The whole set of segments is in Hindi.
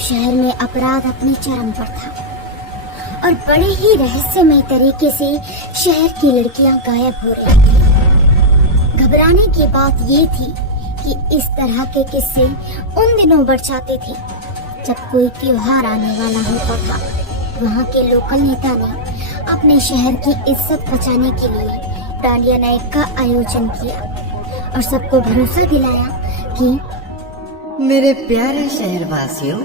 शहर में अपराध अपने चरम पर था और बड़े ही रहस्यमय तरीके से शहर की लड़कियां गायब हो रही थी। घबराने की बात ये थी कि इस तरह के किस्से उन दिनों बढ़ जाते थे जब कोई त्योहार आने वाला होता था। वहाँ के लोकल नेता ने अपने शहर की इज्जत बचाने के लिए डांडिया नाइट का आयोजन किया और सबको भरोसा दिलाया कि मेरे प्यारे शहरवासियों,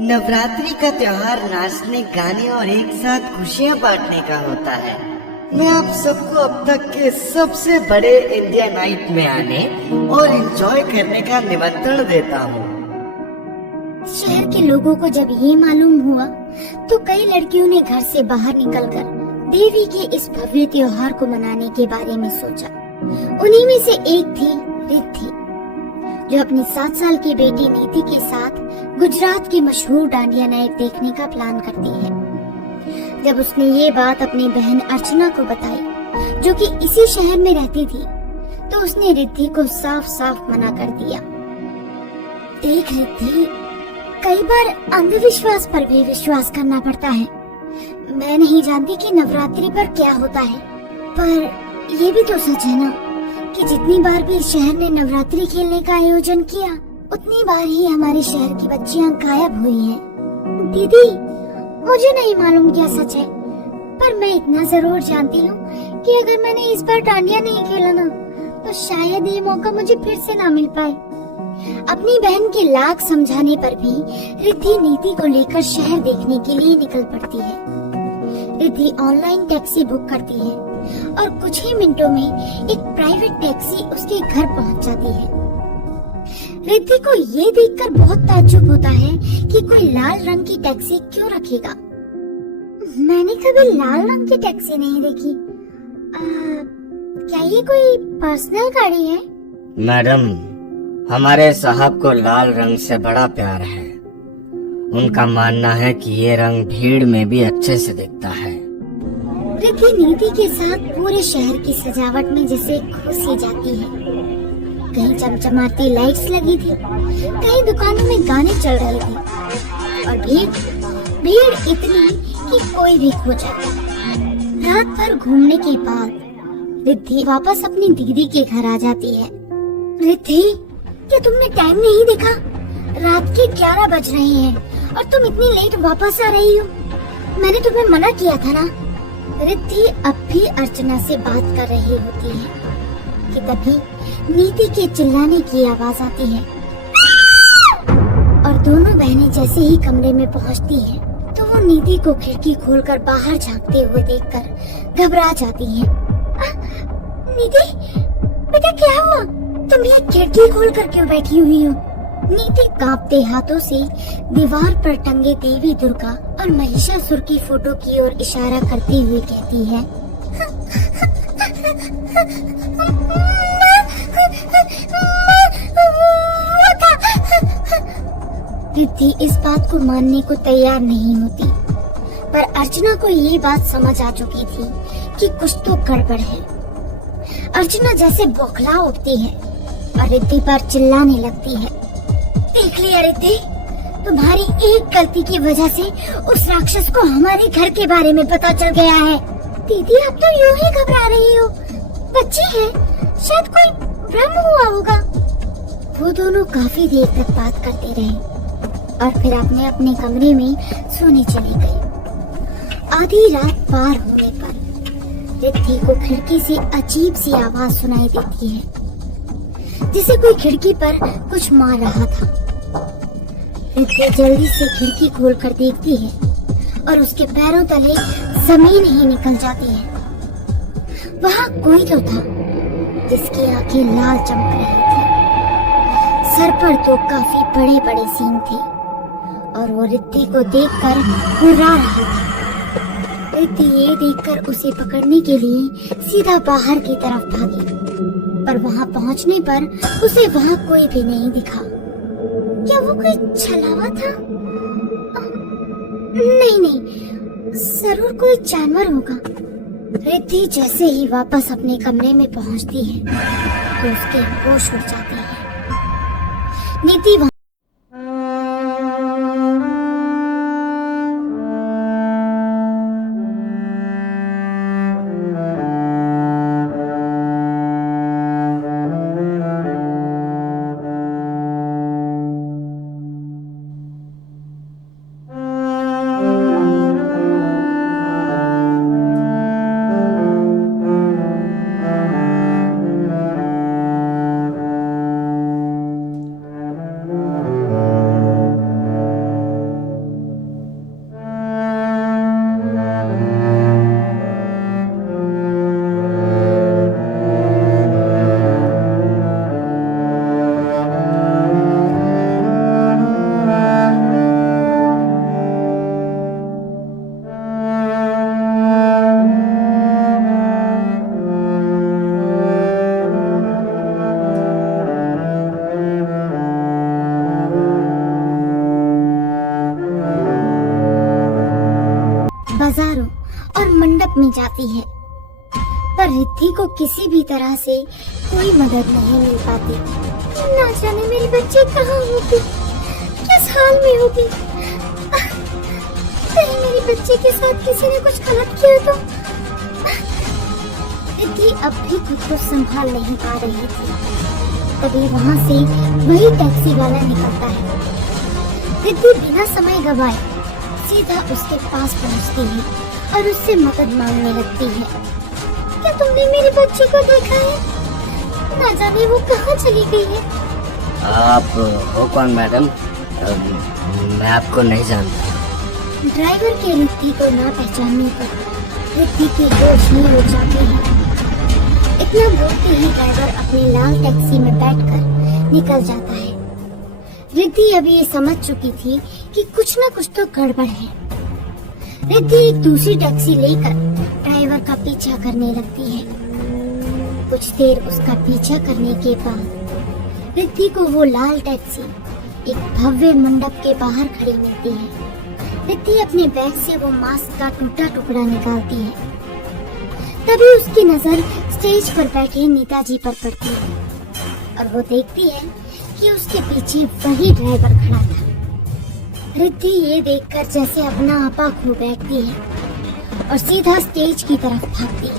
नवरात्रि का त्योहार नाचने, गाने और एक साथ खुशियाँ बांटने का होता है। मैं आप सबको अब तक के सबसे बड़े इंडिया नाइट में आने और एंजॉय करने का निमंत्रण देता हूँ। शहर के लोगों को जब ये मालूम हुआ तो कई लड़कियों ने घर से बाहर निकलकर देवी के इस भव्य त्योहार को मनाने के बारे में सोचा। उन्हीं में से एक थी रिद्धि, जो अपनी 7 साल की बेटी नीति के साथ गुजरात की मशहूर डांडिया नाइट देखने का प्लान करती है। जब उसने ये बात अपनी बहन अर्चना को बताई, जो कि इसी शहर में रहती थी, तो उसने रिद्धि को साफ साफ मना कर दिया। देख रिद्धि, कई बार अंधविश्वास पर भी विश्वास करना पड़ता है। मैं नहीं जानती कि नवरात्रि पर क्या होता है, पर ये भी तो सच है ना कि जितनी बार भी शहर ने नवरात्रि खेलने का आयोजन किया, उतनी बार ही हमारे शहर की बच्चियां गायब हुई हैं। दीदी, मुझे नहीं मालूम क्या सच है, पर मैं इतना जरूर जानती हूँ कि अगर मैंने इस बार डांडिया नहीं खेला ना, तो शायद ये मौका मुझे फिर से ना मिल पाए। अपनी बहन के लाख समझाने पर भी रिद्धि नीति को लेकर शहर देखने के लिए निकल पड़ती है। रिद्धि ऑनलाइन टैक्सी बुक करती है और कुछ ही मिनटों में एक प्राइवेट टैक्सी उसके घर पहुंच जाती है। रिद्धि को ये देखकर बहुत ताज्जुब होता है कि कोई लाल रंग की टैक्सी क्यों रखेगा। मैंने कभी लाल रंग की टैक्सी नहीं देखी। क्या ये कोई पर्सनल गाड़ी है? मैडम, हमारे साहब को लाल रंग से बड़ा प्यार है। उनका मानना है कि ये रंग भीड़ में भी अच्छे से दिखता है। रिद्धि नीति के साथ पूरे शहर की सजावट में जैसे घुस ही जाती है। कहीं चमचमाती लाइट्स लगी थी, कहीं दुकानों में गाने चल रहे थे और भीड़ इतनी कि कोई भी खो जाए। रात भर घूमने के बाद रिद्धि वापस अपनी दीदी के घर आ जाती है। रिद्धि, क्या तुमने टाइम नहीं देखा? रात के 11 बज रहे हैं और तुम इतनी लेट वापस आ रही हो। मैंने तुम्हें मना किया था ना। रिद्धि अब भी अर्चना से बात कर रही होती है कि तभी नीति के चिल्लाने की आवाज आती है और दोनों बहनें जैसे ही कमरे में पहुंचती हैं, तो वो नीति को खिड़की खोलकर बाहर झांकते हुए देखकर घबरा जाती हैं। नीति, बेटा क्या हुआ? तुम ये खिड़की खोलकर क्यों बैठी हुई हो? नीति कांपते हाथों से दीवार पर टंगे देवी दुर्गा और महिषासुर की फोटो की ओर इशारा करते हुए कहती है, रिद्धि इस बात को मानने को तैयार नहीं होती, पर अर्चना को ये बात समझ आ चुकी थी कि कुछ तो गड़बड़ है। अर्चना जैसे बौखला उठती है और रिद्धि पर चिल्लाने लगती है। देख लिया रिद्धि, तुम्हारी एक गलती की वजह से उस राक्षस को हमारे घर के बारे में पता चल गया है। दीदी, अब तो यूं ही घबरा रही हो। बच्ची है, शायद कोई भ्रम हुआ होगा। वो दोनों काफी देर तक बात करते रहे और फिर अपने अपने कमरे में सोने चले गए। आधी रात पार होने पर रिद्धि को खिड़की से अजीब सी आवाज सुनाई देती है, जैसे कोई खिड़की पर कुछ मार रहा था। रिद्धि जल्दी से खिड़की खोलकर देखती है और उसके पैरों तले जमीन ही निकल जाती है। वहाँ कोई तो था जिसकी आंखें लाल चमक रही थी। सर पर तो काफी बड़े बड़े सींग थे और वो रिद्धि को देखकर हुर्रा रहा था। रिद्धि ये देखकर उसे पकड़ने के लिए सीधा बाहर की तरफ भागी, पर वहाँ पहुँचने पर उसे वहाँ कोई भी नहीं दिखा। क्या वो कोई छलावा था? नहीं, जरूर कोई जानवर होगा। रिद्धि जैसे ही वापस अपने कमरे में पहुंचती है तो उसके होश उड़ जाते हैं। नीति बाजारों और मंडप में जाती है, पर रिद्धि को किसी भी तरह से कोई मदद नहीं मिल पाती। ना जाने मेरी बच्ची कहाँ होगी, किस हाल में होगी। कहीं मेरी बच्ची के साथ किसी ने कुछ गलत किया तो। रिद्धि अब भी खुद को संभाल नहीं पा रही थी। तभी वहाँ से वही टैक्सी वाला निकलता है। रिद्धि बिना समय गवाए सीधा उसके पास पहुँचती है और उससे मदद मांगने लगती है। क्या तुमने मेरी बच्ची को देखा है? ना जाने वो कहाँ चली गई है। आप हो कौन मैडम? मैं आपको नहीं जानता। ड्राइवर के रिद्धि को ना पहचानने पर रिद्धि के होश में उड़ जाते हैं। इतना बोलते ही ड्राइवर अपने लाल टैक्सी में बैठकर निकल जाता है। रिद्धि अभी ये समझ चुकी थी कि कुछ न कुछ तो गड़बड़ है। रिद्धि एक दूसरी टैक्सी लेकर ड्राइवर का पीछा करने लगती है। कुछ देर उसका पीछा करने के बाद रिद्धि को वो लाल टैक्सी एक भव्य मंडप के बाहर खड़ी मिलती है। रिद्धि अपने बैग से वो मास्क का टूटा टुकड़ा निकालती है। तभी उसकी नजर स्टेज पर बैठे नेताजी पर पड़ती है और वो देखती है कि उसके पीछे वही ड्राइवर खड़ा था। रिद्धि ये देखकर जैसे अपना आपा खो बैठती है और सीधा स्टेज की तरफ भागती है।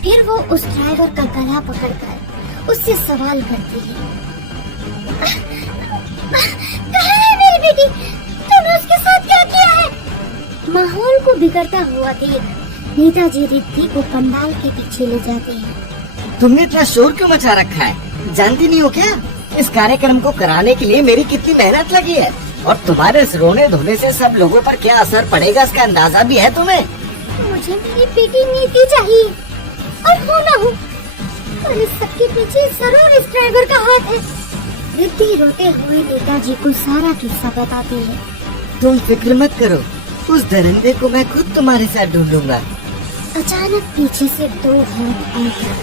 फिर वो उस ड्राइवर का गला पकड़कर उससे सवाल करती है। कहाँ है मेरी बेटी? तुमने उसके साथ क्या किया है? माहौल को बिगड़ता हुआ देख नेताजी रिद्धि को पंडाल के पीछे ले जाते हैं। तुमने इतना शोर क्यों मचा रखा है? जानती नहीं हो क्या इस कार्यक्रम को कराने के लिए मेरी कितनी मेहनत लगी है? और तुम्हारे इस रोने धोने से सब लोगों पर क्या असर पड़ेगा इसका अंदाजा भी है तुम्हें? मुझे मेरी बेटी नीति चाहिए और हो ना हो, और इस सबके पीछे जरूर इस ड्राइवर का हाथ है। रिद्धि रोते हुए नेताजी को सारा किस्सा बताती है। तुम फिक्र मत करो, उस दरिंदे को मैं खुद तुम्हारे साथ ढूंढूंगा। अचानक पीछे से दो हाथ आकर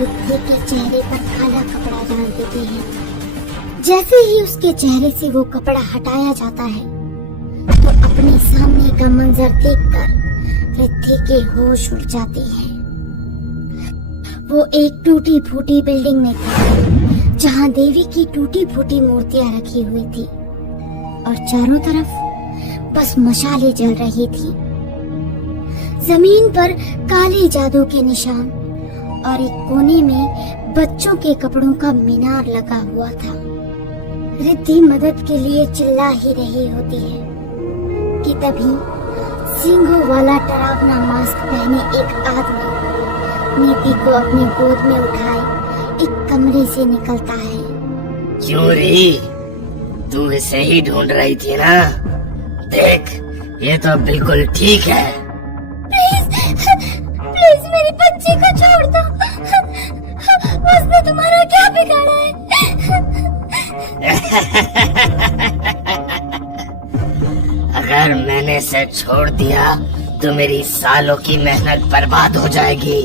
रिद्धि के चेहरे पर काला कपड़ा डाल देते हैं। जैसे ही उसके चेहरे से वो कपड़ा हटाया जाता है तो अपने सामने का मंजर देखकर रिद्धि के होश उड़ जाते हैं। वो एक टूटी फूटी बिल्डिंग में था जहाँ देवी की टूटी फूटी मूर्तियाँ रखी हुई थी और चारों तरफ बस मशालें जल रही थी। जमीन पर काले जादू के निशान और एक कोने में बच्चों के कपड़ों का मीनार लगा हुआ था। रिद्धि मदद के लिए चिल्ला ही रही होती है कि तभी सींगों वाला डरावना मास्क पहने एक आदमी नीति को अपने गोद में उठाए एक कमरे से निकलता है। क्यों री, तू इसे ही ढूंढ रही थी ना? देख, ये तो बिल्कुल ठीक है। प्लीज मेरी बच्ची को छोड़ दो। उसने तुम्हारा क्या बिगाड़ा है? अगर मैंने इसे छोड़ दिया तो मेरी सालों की मेहनत बर्बाद हो जाएगी।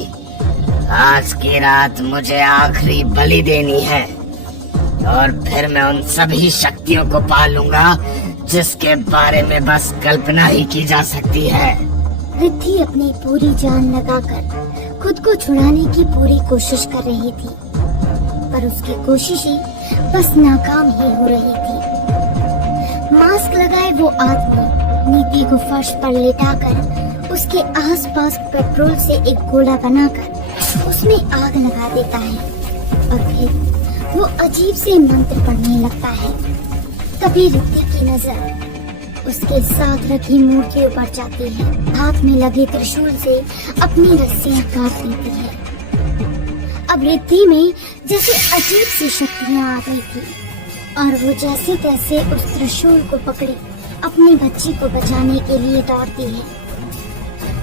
आज की रात मुझे आखिरी बलि देनी है और फिर मैं उन सभी शक्तियों को पा लूंगा जिसके बारे में बस कल्पना ही की जा सकती है। रिद्धि अपनी पूरी जान लगाकर खुद को छुड़ाने की पूरी कोशिश कर रही थी, पर उसकी कोशिशें बस नाकाम ही हो रही थी। मास्क लगाए वो आदमी नीति को फर्श पर लेटाकर उसके आसपास पेट्रोल से एक गोला बनाकर उसमें आग लगा देता है और फिर वो अजीब से मंत्र पढ़ने लगता है। तभी रिद्धि की नजर उसके साथ रखी मूर्तियों पर जाती है। हाथ में लगे त्रिशूल से अपनी रस्सियां काट लेती है। अब रिद्धि में जैसे अजीब सी शक्तियां आ गई थी और वो जैसे तैसे उस त्रिशूल को पकड़े अपनी बच्ची को बचाने के लिए दौड़ती है।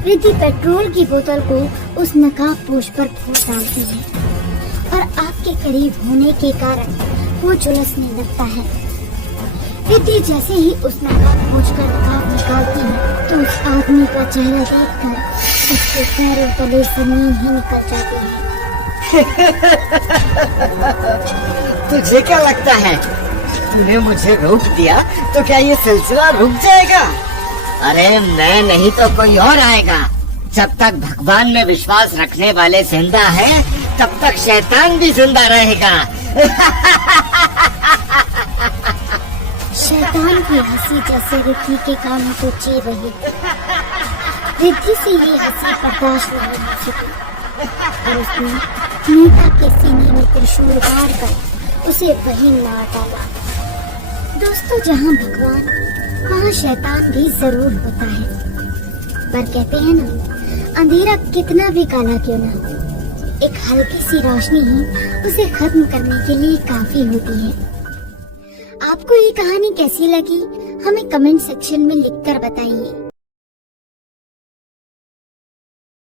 रिद्धि पेट्रोल की बोतल को उस नकाबपोश पर फोड़ डालती है और आग के करीब होने के कारण वो झुलसने लगता है। रिद्धि जैसे ही उस नकाबपोश का नकाब निकालती है तो उस आदमी का चेहरा देखकर उसके पैरों तले जमीन ही निकल जाती है। तुझे क्या लगता है, तूने मुझे रोक दिया तो क्या ये सिलसिला रुक जाएगा? अरे मैं नहीं तो कोई और आएगा। जब तक भगवान में विश्वास रखने वाले जिंदा है, तब तक शैतान भी जिंदा रहेगा। शैतान की हंसी जैसे रिद्धि के कानों को चीर रही। रिद्धि से ये हंसी बर्दाश्त नहीं हो सकी और उसने मीता के सीने में त्रिशूल गाड़ कर उसे वहीं मार डाला। दोस्तों, जहाँ भगवान वहाँ शैतान भी जरूर होता है, पर कहते हैं ना, अंधेरा कितना भी काला क्यों ना हो, एक हल्की सी रोशनी ही उसे खत्म करने के लिए काफी होती है। आपको ये कहानी कैसी लगी हमें कमेंट सेक्शन में लिखकर बताइए।